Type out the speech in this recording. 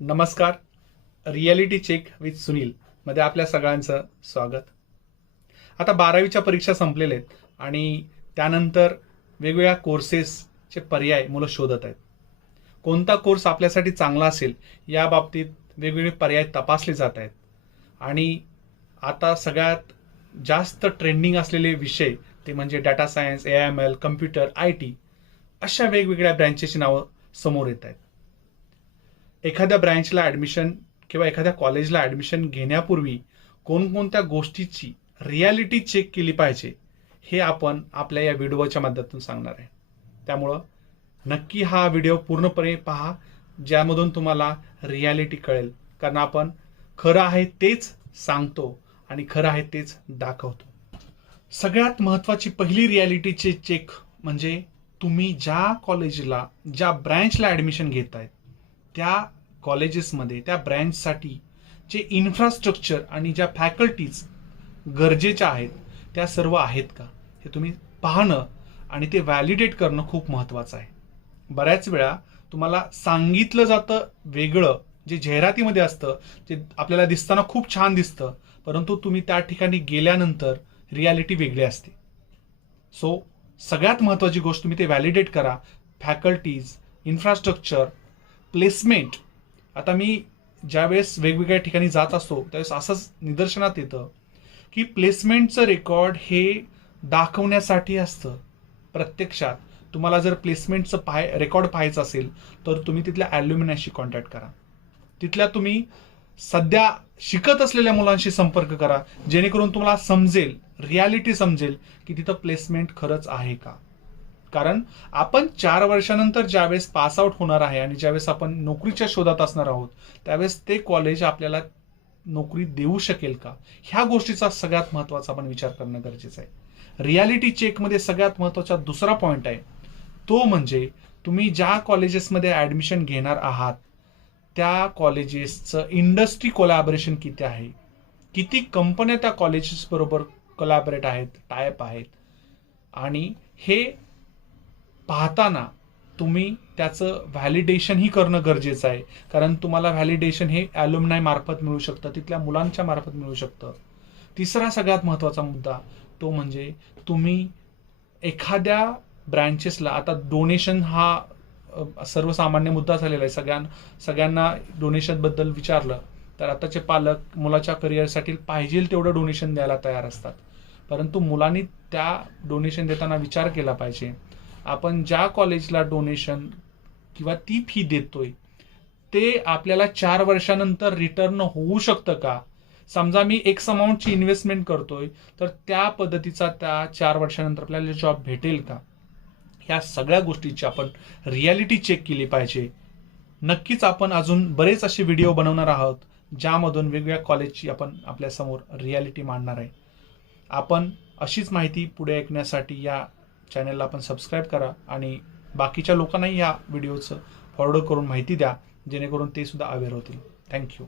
नमस्कार. Reality check with Sunil मध्ये आपल्या सगळ्यांचं स्वागत. आता बारावीच्या परीक्षा संपलेल्या आहेत आणि त्यानंतर वेगवेगळ्या कोर्सेसचे पर्याय मुलं शोधत आहेत. कोणता कोर्स आपल्यासाठी चांगला असेल या बाबतीत वेगवेगळे पर्याय तपासले जात आहेत. आणि आता सगळ्यात जास्त ट्रेंडिंग असलेले विषय ते म्हणजे data science A I M L computer I T अशा वेगवेगळ्या ब्रँचेसची नावं समोर येत आहेत. एखाद्या ब्रँचला ॲडमिशन किंवा एखाद्या कॉलेजला ॲडमिशन घेण्यापूर्वी कोणकोणत्या गोष्टीची रियालिटी चेक केली पाहिजे हे आपण आपल्या या व्हिडिओच्या माध्यमातून सांगणार आहे. त्यामुळं नक्की हा व्हिडिओ पूर्णपणे पहा ज्यामधून तुम्हाला रियालिटी कळेल. कारण आपण खरं आहे तेच सांगतो आणि खरं आहे तेच दाखवतो. सगळ्यात महत्त्वाची पहिली रियालिटीचे चेक म्हणजे तुम्ही ज्या कॉलेजला ज्या ब्रँचला ॲडमिशन घेत आहेत त्या कॉलेजेसमध्ये त्या ब्रँचसाठी जे इन्फ्रास्ट्रक्चर आणि ज्या फॅकल्टीज गरजेच्या आहेत त्या सर्व आहेत का? हे तुम्ही पाहणं आणि ते व्हॅलिडेट करणं खूप महत्त्वाचं आहे. बऱ्याच वेळा तुम्हाला सांगितलं जातं वेगळं जे जाहिरातीमध्ये असतं जे आपल्याला दिसताना खूप छान दिसतं परंतु तुम्ही त्या ठिकाणी गेल्यानंतर रियालिटी वेगळी असते. सो सगळ्यात महत्त्वाची गोष्ट तुम्ही ते व्हॅलिडेट करा. फॅकल्टीज इन्फ्रास्ट्रक्चर प्लेसमेंट आता मी ज्यावेळेस वेगवेगळ्या ठिकाणी जात असतो त्यावेळेस असंच निदर्शनात येतं की प्लेसमेंटचं रेकॉर्ड हे दाखवण्यासाठी असतं. प्रत्यक्षात तुम्हाला जर प्लेसमेंटचं पाय रेकॉर्ड पाहायचं असेल तर तुम्ही तिथल्या ॲल्युमिनाशी कॉन्टॅक्ट करा. तिथल्या तुम्ही सध्या शिकत असलेल्या मुलांशी संपर्क करा जेणेकरून तुम्हाला समजेल रियालिटी समजेल की तिथं प्लेसमेंट खरंच आहे का. कारण आपण चार वर्षानंतर ज्यावेळेस पास आउट होणार आहे आणि ज्यावेळेस आपण नोकरीच्या शोधात असणार आहोत त्यावेळेस ते कॉलेज आपल्याला नोकरी देऊ शकेल का? ह्या गोष्टीचा सगळ्यात महत्त्वाचा आपण विचार करणं गरजेचं आहे. रियालिटी चेकमध्ये सगळ्यात महत्त्वाचा दुसरा पॉईंट आहे. तो म्हणजे तुम्ही ज्या कॉलेजेसमध्ये ॲडमिशन घेणार आहात त्या कॉलेजेसचं इंडस्ट्री कोलॅबरेशन किती आहे? किती कंपन्या त्या कॉलेजेसबरोबर कोलॅबरेट आहेत टायप आहेत? आणि हे पाहताना तुम्ही त्याचं व्हॅलिडेशनही करणं गरजेचं आहे. कारण तुम्हाला व्हॅलिडेशन हे ॲल्युमनाय मार्फत मिळू शकतं तिथल्या मुलांच्या मार्फत मिळू शकतं. तिसरा सगळ्यात महत्त्वाचा मुद्दा तो म्हणजे तुम्ही एखाद्या ब्रँचेसला आता डोनेशन हा सर्वसामान्य मुद्दा झालेला आहे. सगळ्यां सगळ्यांना डोनेशनबद्दल विचारलं तर आताचे पालक मुलाच्या करिअरसाठी पाहिजे तेवढं डोनेशन द्यायला तयार असतात. परंतु मुलांनी त्या डोनेशन देताना विचार केला पाहिजे. आपण ज्या कॉलेजला डोनेशन किंवा ती फी देतोय ते आपल्याला चार वर्षानंतर रिटर्न होऊ शकतं का? समजा मी एक्स अमाऊंटची इन्व्हेस्टमेंट करतोय तर त्या पद्धतीचा त्या चार वर्षानंतर आपल्याला जॉब भेटेल का? ह्या सगळ्या गोष्टीची आपण रियालिटी चेक केली पाहिजे. नक्कीच आपण अजून बरेच असे व्हिडिओ बनवणार आहोत ज्यामधून वेगवेगळ्या कॉलेजची आपण आपल्यासमोर रियालिटी मांडणार आहे. आपण अशीच माहिती पुढे ऐकण्यासाठी या चॅनलला आपण सबस्क्राईब करा आणि बाकीच्या लोकांनाही या व्हिडिओचं फॉरवर्ड करून माहिती द्या जेणेकरून ते सुद्धा अवेअर होतील. थँक्यू